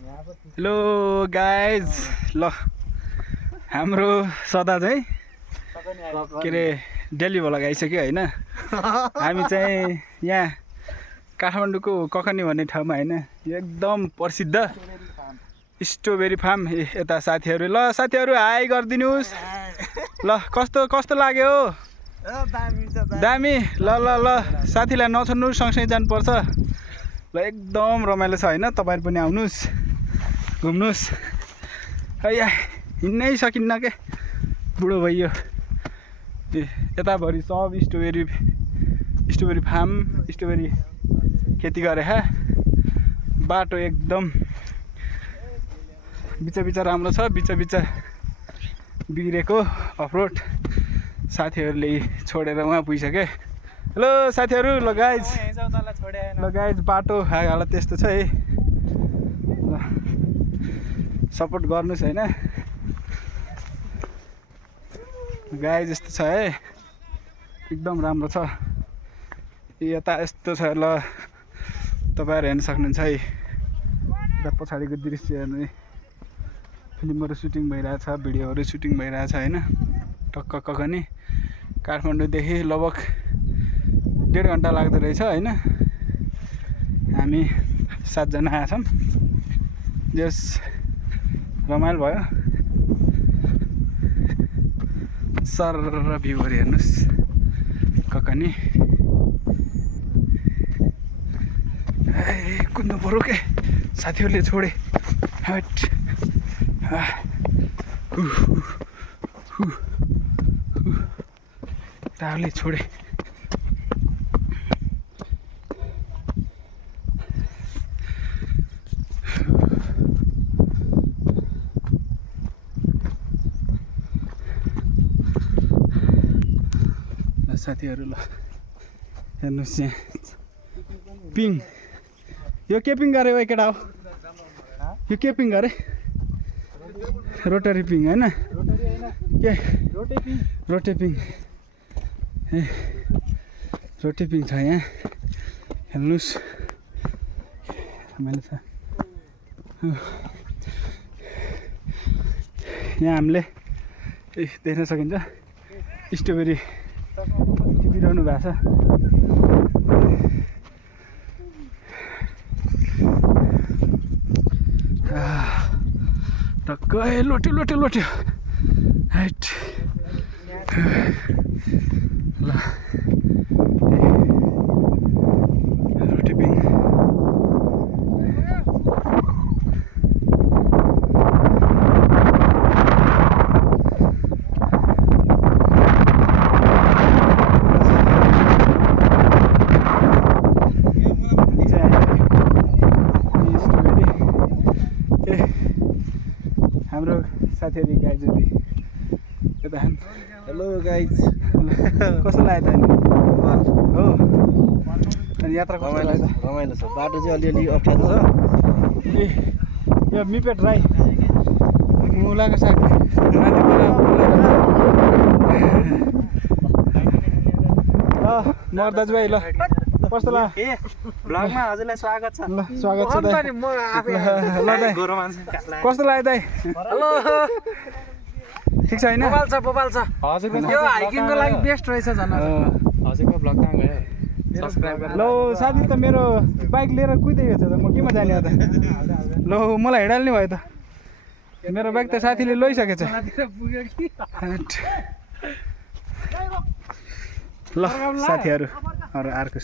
Hello guys ल हाम्रो सदा चाहिँ के अरे दिल्ली भ्लग आइसक्यो होइन। हामी चाहिँ यहाँ काठमाडौँको ककनी भन्ने ठाउँमा होइन, यो एकदम प्रसिद्ध स्ट्रबेरी फार्म। यता साथीहरू, ल साथीहरू हाई गरिदिनुहोस्। ल कस्तो कस्तो लाग्यो? दामी। ल ल ल साथीलाई नछोड्नु, सँगसँगै जानुपर्छ। ल एकदम रमाइलो छ होइन, तपाईँहरू पनि आउनुहोस्, घुम्नुहोस्। या हिँड्नै सकिन्न के, बुढो भइयो। यताभरि सब स्ट्रबेरी फार्म, स्ट्रबेरी खेती गरे। बाटो एकदम बिचा राम्रो छ, बिचा बिग्रेको अफरोड। साथीहरूले छोडेर उहाँ पुगिसके। हेलो साथीहरू, ल गाइज बाटो हालत त्यस्तो छ है, ल सपोर्ट गर्नुहोस् होइन गाइज। यस्तो छ है, एकदम राम्रो छ। यता यस्तो छ, ल तपाईँहरू हेर्न सक्नुहुन्छ है। यता पछाडिको दृश्य हेर्नु, फिल्महरू सुटिङ भइरहेछ, भिडियोहरू सुटिङ भइरहेछ होइन। टक्क ककनी काठमाडौँदेखि लगभग 1.5 घन्टा लाग्दो रहेछ होइन। हामी 7 जना आएका छौँ। जस रमाइलो भयो। सर र भ्यूहरू हेर्नुहोस् ककनी। कुद्नु पऱ्यो के, साथीहरूले छोडे। टाढले छोडे। साथीहरू ल हेर्नुहोस् यहाँ पिङ। यो के पिङ गरे भाइ केटा हो? यो के पिङ गरे? रोटरी पिङ होइन के? रोटे पिङ ए, रोटे पिङ छ यहाँ, हेर्नुहोस् रमाइलो छ। यहाँ हामीले देख्न सकिन्छ स्ट्रबेरी टिपिरहनु भएको छ। टक्क लोट्यो हाइट। ल रोटी पिङ। हाम्रो साथीहरू गाइजहरू यता। हेलो गाइज, कस्तो लाग्यो त हो? अनि यात्रा रमाइलो छ। बाटो चाहिँ अलिअलि अप्ठ्यारो छ। ए यो मिपेट राई मुलाको साग मर दाजुभाइ। ल कस्तो लाग्यो? ब्लगमा हजुरलाई स्वागत छ। ल स्वागत छ दाइ। कस्तो लाग्यो दाइ? हेलो, ठिक छ होइन? बोबाल छ हजुरको। यो हाइकिङको लागि बेस्ट रहेछ झन्। हजुरको ब्लग कहाँ गयो? सब्स्क्राइब गर्नु। ल साथी त मेरो बाइक लिएर कुदिएको छ त, म केमा जाने त? ल मलाई हिँडाल्ने भयो त, मेरो बाइक त साथीले लैसकेछ। ल साथीहरू अर्को